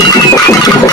すいません。